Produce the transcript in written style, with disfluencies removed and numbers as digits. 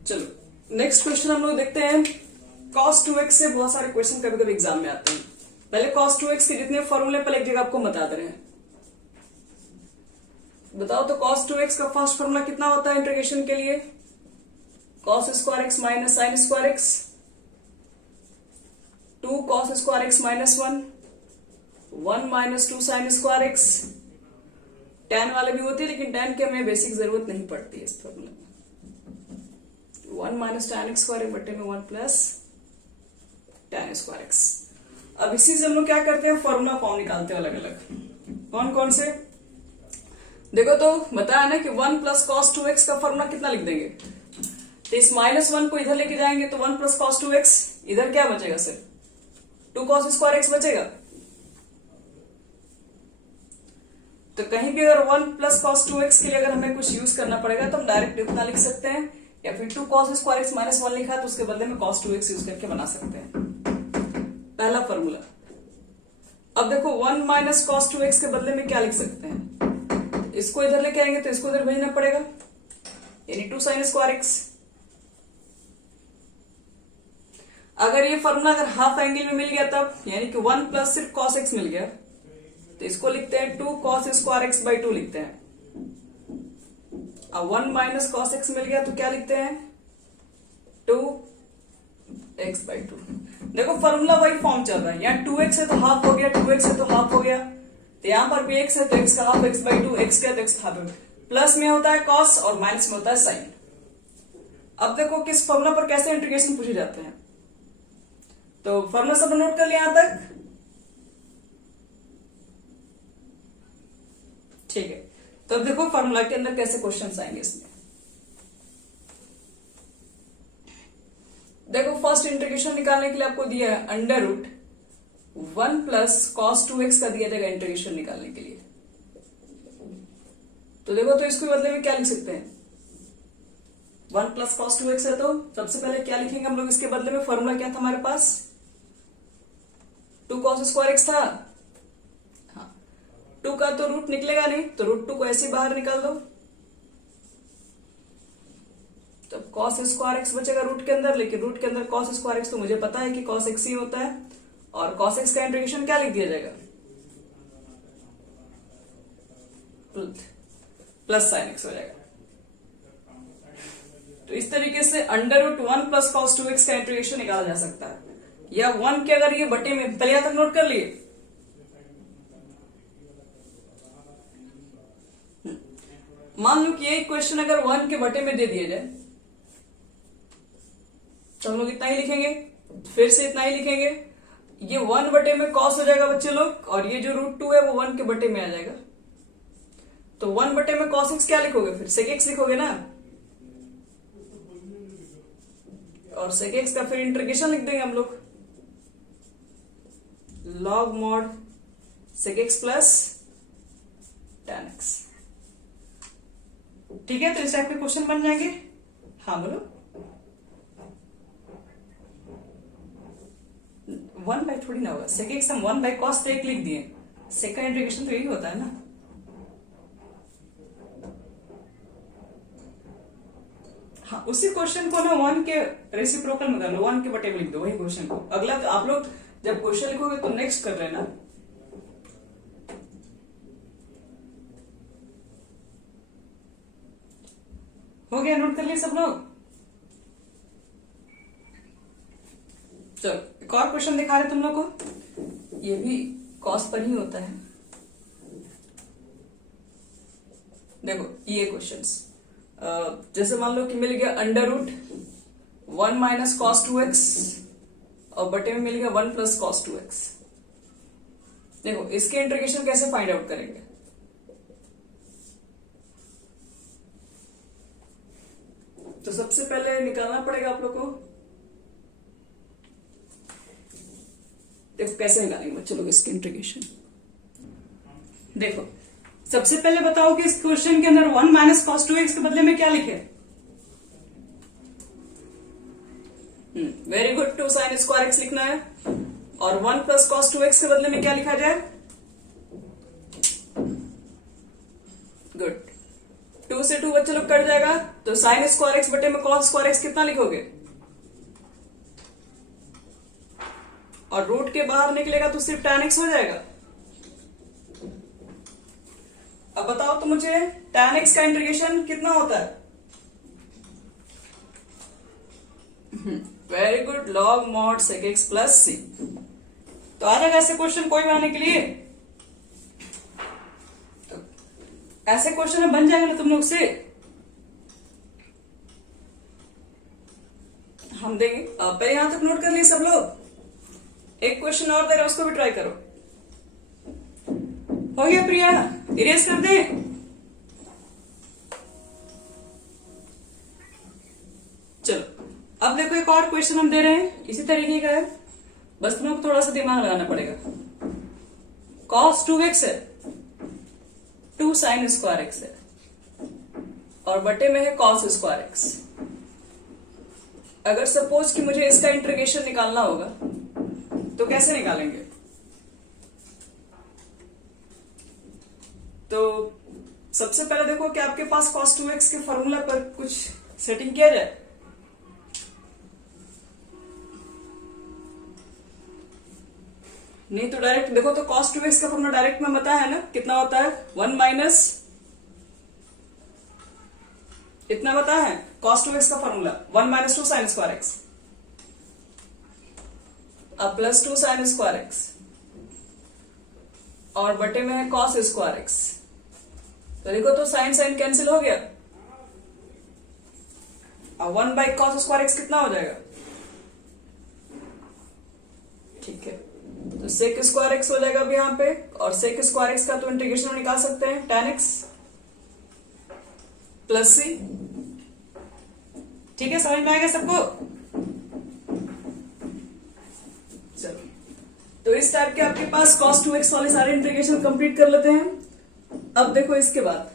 चलो next question हम लोग देखते हैं। cos 2x से बहुत सारे क्वेश्चन कभी कभी एग्जाम में आते हैं। पहले cos 2x के जितने फॉर्मूले पहले एक जगह आपको बता दे रहे हैं। बताओ तो cos 2x का फर्स्ट फॉर्मूला कितना होता है इंटीग्रेशन के लिए? cos square x minus sine square x, 2 cos square x minus 1 minus 2 sine square x. tan वाले भी होते हैं लेकिन tan की हमें बेसिक जरूरत नहीं पड़ती है इस फॉर्मूले में। 1 माइनस tan एक्स स्क्वायर बटे में 1 प्लस tan स्क्वायर एक्स। अब इसी से हम लोग क्या करते हैं, फॉर्मूला फॉर्म निकालते हैं अलग अलग। कौन कौन से देखो तो बताया ना कि 1 प्लस कॉस 2x का फॉर्मूला कितना लिख देंगे। तो इस -1 को इधर लेके जाएंगे तो 1 प्लस कॉस 2x, इधर क्या बचेगा सिर्फ 2 cos स्क्वायर एक्स बचेगा। तो कहीं भी अगर 1 प्लस कॉस 2x के लिए अगर हमें कुछ यूज करना पड़ेगा तो हम डायरेक्ट इतना लिख सकते हैं, या फिर 2 cos स्क्वायर एक्स माइनस 1 लिखा है तो उसके बदले में cos 2x यूज करके बना सकते हैं पहला फॉर्मूला। अब देखो 1 माइनस कॉस 2x के बदले में क्या लिख सकते हैं, इसको इधर लेके आएंगे तो इसको इधर भेजना पड़ेगा, यानी 2 साइन स्क्वायर एक्स। अगर ये फॉर्मूला अगर हाफ एंगल में मिल गया तब, यानी कि 1 प्लस सिर्फ cos x मिल गया तो इसको लिखते हैं 2 cos स्क्वायर एक्स बाई 2 लिखते हैं। अब 1 माइनस cos x मिल गया तो क्या लिखते हैं 2 x बाई 2। देखो फॉर्मूला वाई फॉर्म चल रहा है, यहाँ 2x है तो हाफ हो गया, 2x है तो हाफ हो गया, तो यहाँ पर भी x है तो x का हाफ, x बाई 2, x क्या तो x हाफ। प्लस में होता है cos और माइनस में होता है साइन। अब देखो किस फॉर्मूला पर कैसे इंटीग्रेशन पूछे जाते हैं, तो फॉर्मूला सब नोट कर लिया यहां तक, ठीक है। तो अब देखो फॉर्मूला के अंदर कैसे क्वेश्चंस आएंगे इसमें। देखो फर्स्ट इंटीग्रेशन निकालने के लिए आपको दिया है under root 1 plus cos 2x का दिया जाएगा इंटीग्रेशन निकालने के लिए। तो देखो तो इसको बदले में क्या लिख सकते हैं, 1 प्लस कॉस 2x है तो सबसे पहले क्या लिखेंगे हम लोग इसके बदले में। फॉर्मूला क्या था हमारे पास, 2 cos स्क्वायर एक्स था, हाँ 2 का तो रूट निकलेगा नहीं तो रूट 2 को ऐसे बाहर निकाल दो, तो cos स्क्वायर एक्स बचेगा रूट के अंदर, लेकिन रूट के अंदर cos स्क्वायर एक्स तो मुझे पता है कि cos x ही होता है, और cos x का इंटीग्रेशन क्या लिख दिया जाएगा प्लस साइन एक्स हो जाएगा। तो इस तरीके से under root 1 plus cos 2x का इंटीग्रेशन निकाला जा सकता है, या 1 के अगर ये बटे में, पहले यहां तक नोट कर लिए। मान लो कि ये क्वेश्चन अगर 1 के बटे में दे दिया जाए तो हम लोग इतना ही लिखेंगे, फिर से इतना ही लिखेंगे। ये 1 बटे में cos हो जाएगा बच्चे लोग, और ये जो रूट 2 है वो 1 के बटे में आ जाएगा। तो 1 बटे में cos x क्या लिखोगे, फिर sec x लिखोगे ना, और sec x का फिर इंटीग्रेशन लिख देंगे हम लोग, log mod sec x plus tan x। ठीक है, तो इस टाइप के क्वेश्चन बन जाएंगे। हाँ बोलो, 1 बाई थोड़ी ना होगा, sec x हम 1 बाई cos तो एक लिख दिए, sec का इंटीग्रेशन तो यही होता है ना। हाँ उसी क्वेश्चन को ना 1 के रेसिप्रोकल में कर लो, 1 के बटे में लिख दो वही क्वेश्चन को। अगला तो आप लोग जब क्वेश्चन लिखोगे तो नेक्स्ट कर लेना। हो गया, नोट कर लिए सब लोग। चलो एक और क्वेश्चन दिखा रहे तुम लोग को, ये भी कॉस पर ही होता है। देखो ये क्वेश्चंस जैसे मान लो कि मिल गया under root 1 minus cos 2x और बटे में मिल गया 1 प्लस कॉस 2x। देखो इसके इंटीग्रेशन कैसे फाइंड आउट करेंगे, तो सबसे पहले निकालना पड़ेगा आप लोग को। देखो कैसे निकालेंगे बच्चे लोग इसके इंटीग्रेशन। देखो सबसे पहले बताओ कि इस क्वेश्चन के अंदर 1 माइनस कॉस 2x के बदले में क्या लिखे। Very good, 2 sine square x लिखना है, और 1 प्लस कॉस 2x के बदले में क्या लिखा जाए, गुड 2 से 2 बच्चे लोग कट जाएगा, तो साइन स्क्वायर एक्स बटे में कॉस स्क्वायर एक्स कितना लिखोगे? और रूट के बाहर निकलेगा तो सिर्फ tan x हो जाएगा। अब बताओ तो मुझे tan x का इंटीग्रेशन कितना होता है? Very good, log mod sec x plus C. तो आ जाएगा ऐसे क्वेश्चन कोई बनाने के लिए? तो ऐसे क्वेश्चन बन जाएगा ना तुम लोग से? हम देंगे। पहले यहां तक नोट कर लिए सब लोग? एक क्वेश्चन और दे रहा, उसको भी ट्राई करो। हो गया प्रिया? इरेज कर दें? चलो अब देखो, एक और क्वेश्चन हम दे रहे हैं, इसी तरीके का है, बस तुम लोग को थोड़ा सा दिमाग लगाना पड़ेगा। cos 2x है, 2 sin स्क्वायर x है, और बटे में है cos स्क्वायर x। अगर सपोज कि मुझे इसका इंटीग्रेशन निकालना होगा तो कैसे निकालेंगे? तो सबसे पहले देखो कि आपके पास cos 2x के फॉर्मूला पर कुछ सेटिंग किया जाए। नहीं तो डायरेक्ट देखो, तो cos 2x का फॉर्मूला डायरेक्ट में बताया है ना, कितना होता है? 1 माइनस इतना बताया है cos 2x का formula, 1 minus 2 sine square x, अब प्लस 2 साइन स्क्वायर एक्स, और बटे में है cos स्क्वायर एक्स। तो देखो तो साइन साइन कैंसिल हो गया, अब 1 बाई cos स्क्वायर एक्स कितना हो जाएगा? ठीक है, तो सेक स्क्वायर एक्स हो जाएगा अब यहां पे, और सेक स्क्वायर एक्स का तो इंटीग्रेशन निकाल सकते हैं, tan x प्लस सी। ठीक है, समझ में आएगा सबको? चलो, तो इस टाइप के आपके पास cos 2x वाले सारे इंटीग्रेशन कंप्लीट कर लेते हैं। अब देखो इसके बाद